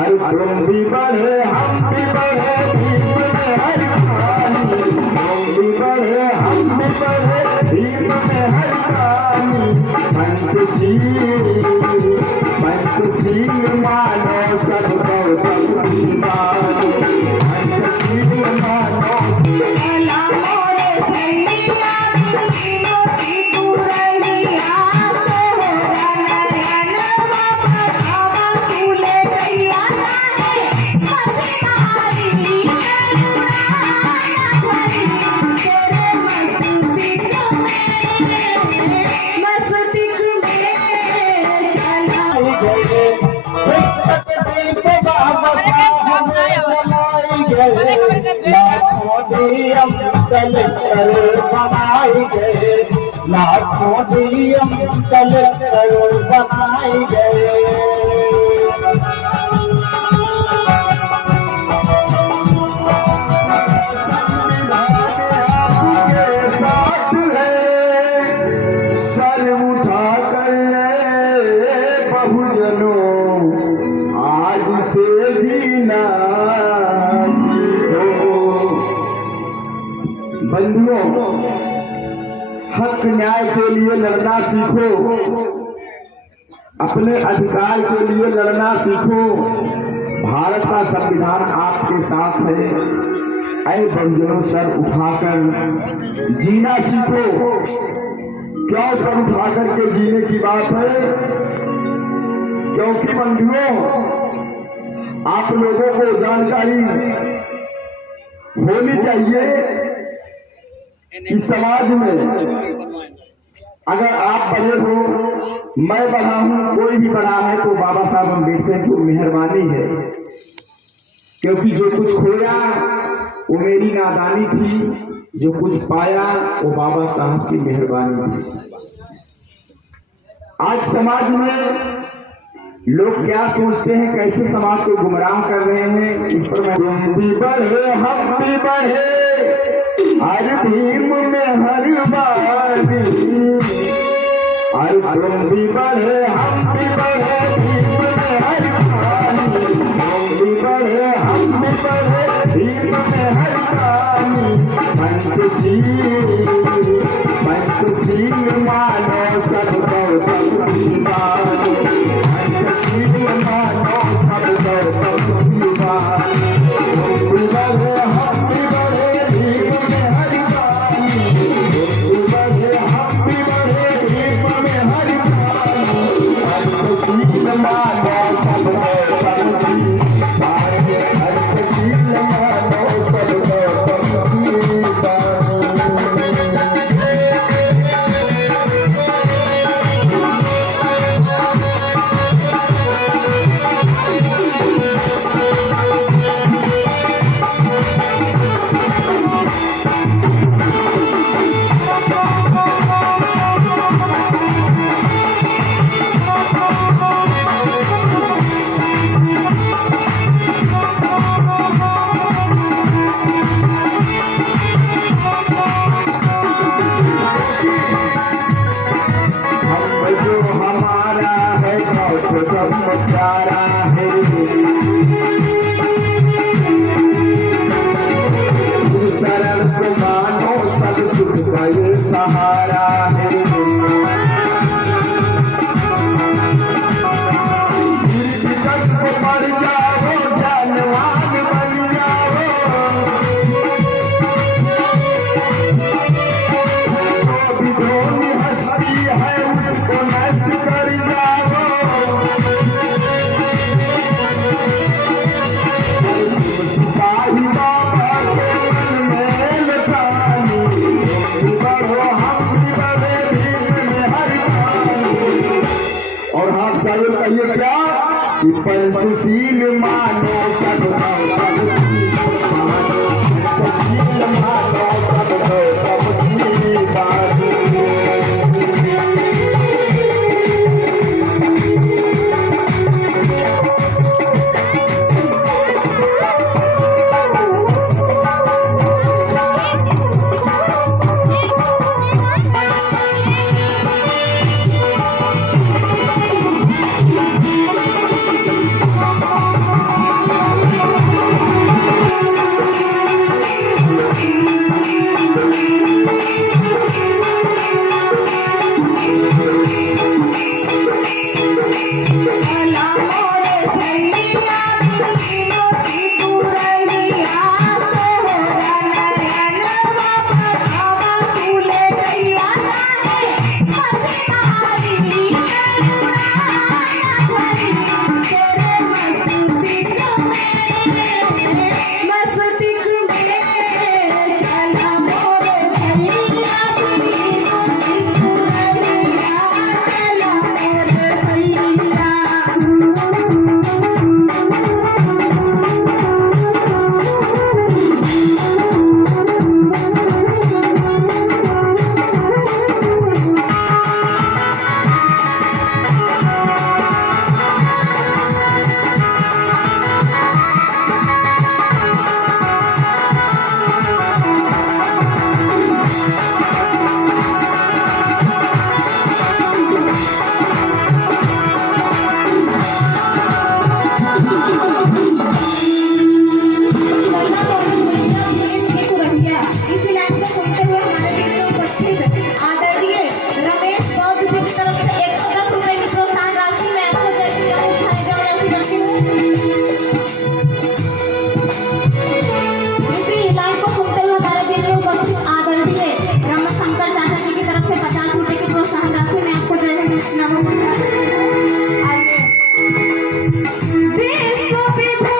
अरे तुम भी बढ़े हम भी बढ़े भीम में हर कहानी, तुम भी बढ़े हम भी बढ़े भीम में हर कहानी। पंचशील मानो सब गौतम की बानी, पंचशील मानो बनाई गए, लाखों डीएम कलेक्टर बनाए गए। आपके साथ है सर उठा कर बहुजनों, आज से जीना बंधुओं, हक न्याय के लिए लड़ना सीखो, अपने अधिकार के लिए लड़ना सीखो। भारत का संविधान आपके साथ है। ऐ बंधुओं, सर उठाकर जीना सीखो। क्यों सर उठाकर के जीने की बात है? क्योंकि बंधुओं, आप लोगों को जानकारी होनी चाहिए इस समाज में अगर आप बड़े हो, मैं बड़ा हूं, कोई भी बड़ा है, तो बाबा साहब अम्बेडकर की मेहरबानी है। क्योंकि जो कुछ खोया वो मेरी नादानी थी, जो कुछ पाया वो बाबा साहब की मेहरबानी थी। आज समाज में लोग क्या सोचते हैं, कैसे समाज को गुमराह कर रहे हैं, इस पर मैं तुम भी बढ़े हम भी बढ़े हर भीम में हर बानी, हर तुम भी बढ़े हम भी बढ़े भीम में हर कहानी, तुम भी बढ़े हम भी बढ़े भीम में हर कहानी। पंचशील मानो सब गौतम की बानी, पंचशील मानो सब गौतम की बानी। तुम भी बढ़े हम भी बढ़े भीम में हर कहानी, तुम भी बढ़े हम भी बढ़े भीम में हर कहानी। पंचशील मानो सब गौतम की बानी, पंचशील मानो सब गौतम की बानी। जो हमारा है गौतम प्यारा है, सरल को मानो सब सुख का ये सहारा है। विकट को पड़ जाओ जानवान बन जाओ, जो भी ढोंगी हस्ती है उसको नष्ट कर जाओ। सिपाही बाबा के मन में लठानी, तुम बढ़ो हम भी बढ़े भीम में हर कहानी। और हाथ गालो कहिए क्या कि पंचशील मानो सब गौतम की बानी, पंचशील मानो सब गौतम की बानी। से मैं आपको नमन आइए। विश्व विभूषण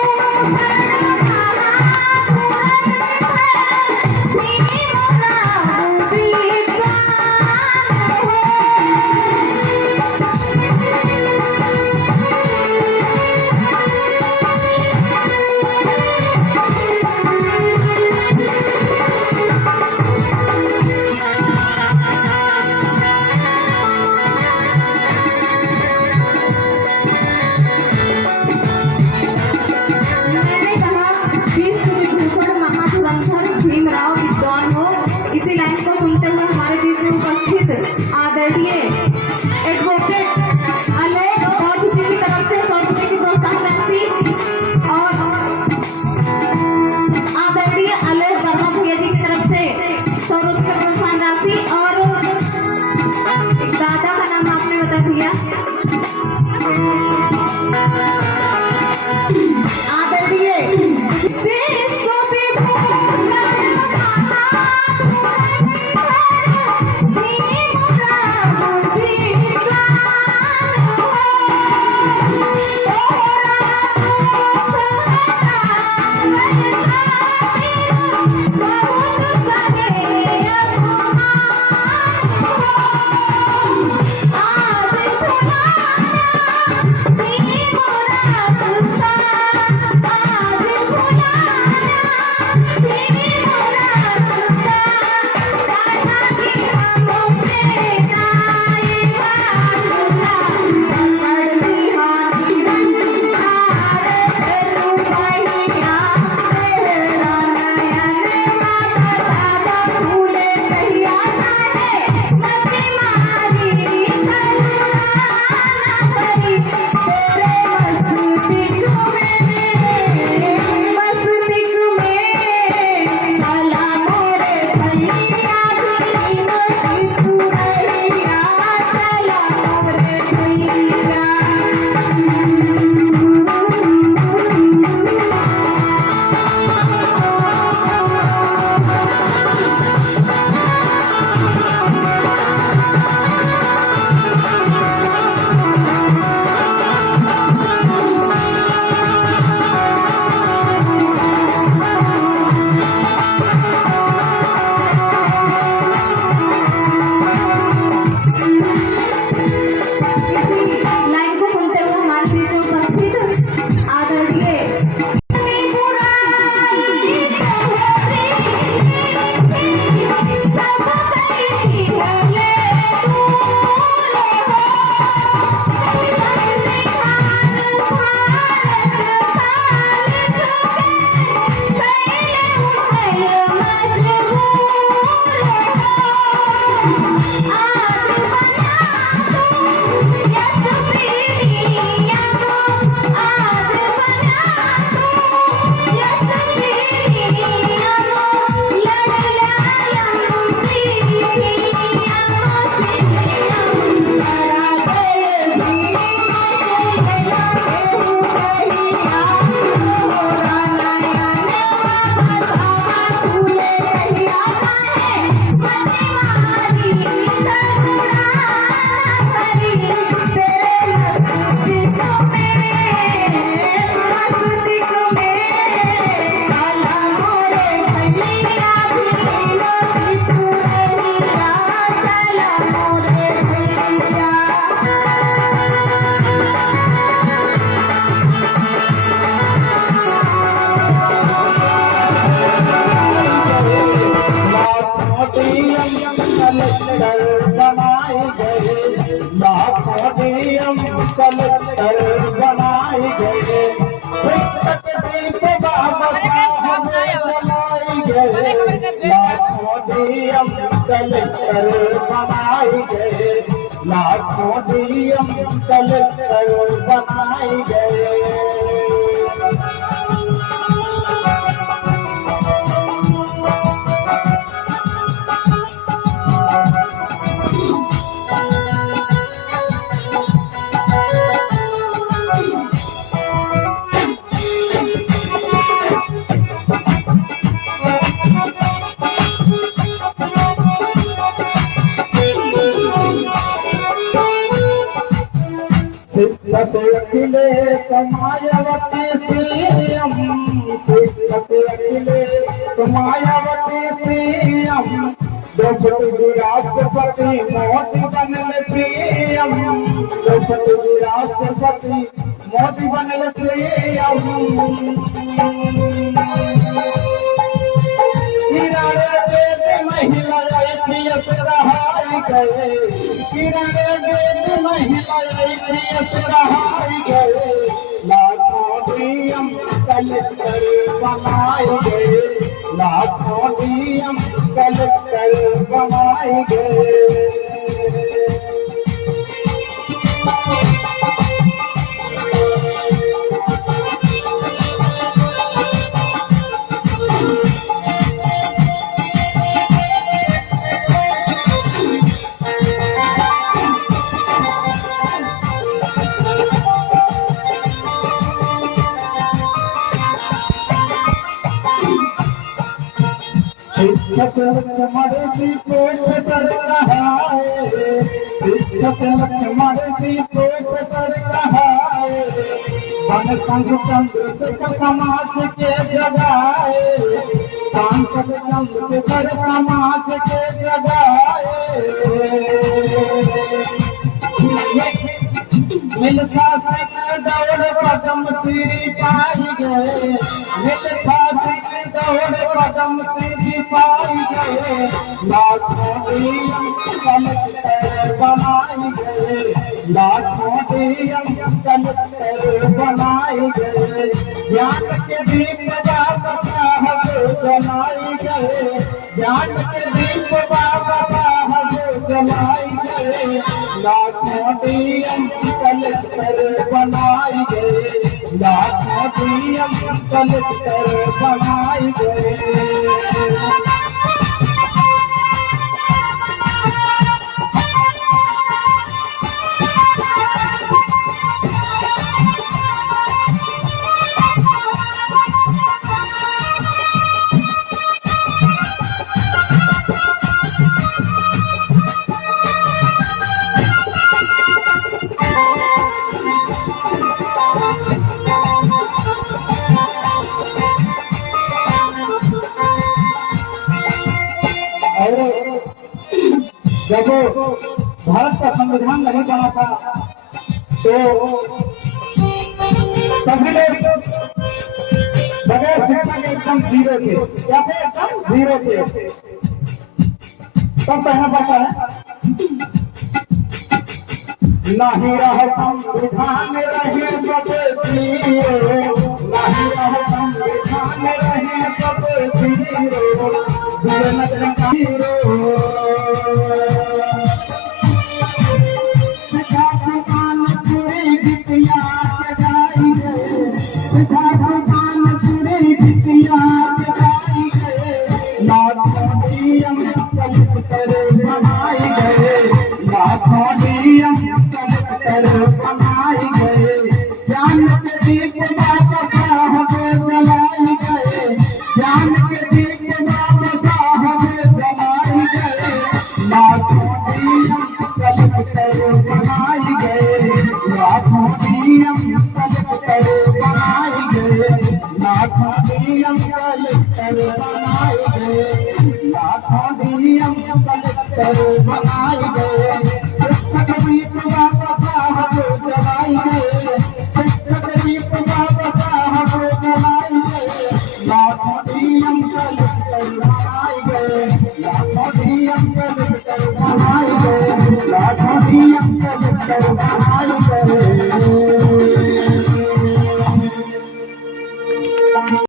भीमराव विद्वान हो। इसी लाइन को सुनते हुए हमारे बीच में उपस्थित आदरणीय एडवोकेट आलोक और जी की तरफ से 100 रुपए की प्रोत्साहन राशि और आदरणीय आलोक वर्मा भैया जी की तरफ से 100 रुपए की प्रोत्साहन राशि और दादा का नाम आपने बताया भैया आदरणीय कलेक्टर बनाए गए, बाबा साहब बनाए गए, लाखों डीएम कलेक्टर बनाए गए, लाखों डीएम कलेक्टर बनाए गए। अखिलेश मायावती सीएम, शिक्षक अखिलेश मायावती सीएम, द्रौपदी राष्ट्रपति मोदी बनल पीएम, द्रौपदी राष्ट्रपति मोदी बनल पीएम। किराने वेद महिला IPS रहाई गए, किराने वेद महिला IPS रहाई गए, लाखों डीएम कलेक्टर बनाए गए, लाखों डीएम कलेक्टर बनाए गए। शिक्षक मर्जी प्रोफेसर कहाए, शिक्षक मर्जी प्रोफेसर कहाए, वन संघ चंद्रशेखर समाज के जगाए, सांसद चंद्रशेखर समाज के जगाए। मिल्खा सिंह दौड़ पद्म श्री पाई गए, मिल्खा सिंह दौड़ पद्म श्री पाई गए, लाखों डीएम कलेक्टर बनाए गए, लाखों डीएम कलेक्टर बनाए गए। ज्ञान के दीप बाबा साहब जलाए गए, ज्ञान के दीप बाबा साहब जलाए गए, लाखों डीएम कलेक्टर बनाए गए, लाखों डीएम कलेक्टर बनाए गए। जब भारत का संविधान नहीं बना था तो सभी लोग बगैर शिक्षा के एकदम जीरो थे, क्या थे? एकदम जीरो थे। तब कहना पड़ता है नहीं रह संविधान रहे सब जीरो, नहीं रह संविधान रहे सब जीरो, जीरो बनाए गए, लाखों डीएम कलेक्टर बनाए गए। ज्ञान के दीप बाबा साहब जलाए गए, ज्ञान के दीप बाबा साहब जलाए गए, लाखों डीएम कलेक्टर बनाए गए, लाखों डीएम कलेक्टर बनाए गए, लाखों डीएम कलेक्टर बनाए गए, लाखों डीएम कलेक्टर बनाए गए। शिक्षक दीप बाबा साहब जलाए गए, शिक्षक दीप बाबा साहब जलाए गए, लाखों डीएम कलेक्टर बनाए गए, लाखों डीएम कलेक्टर बनाए गए, लाखों डीएम कलेक्टर बनाए गए।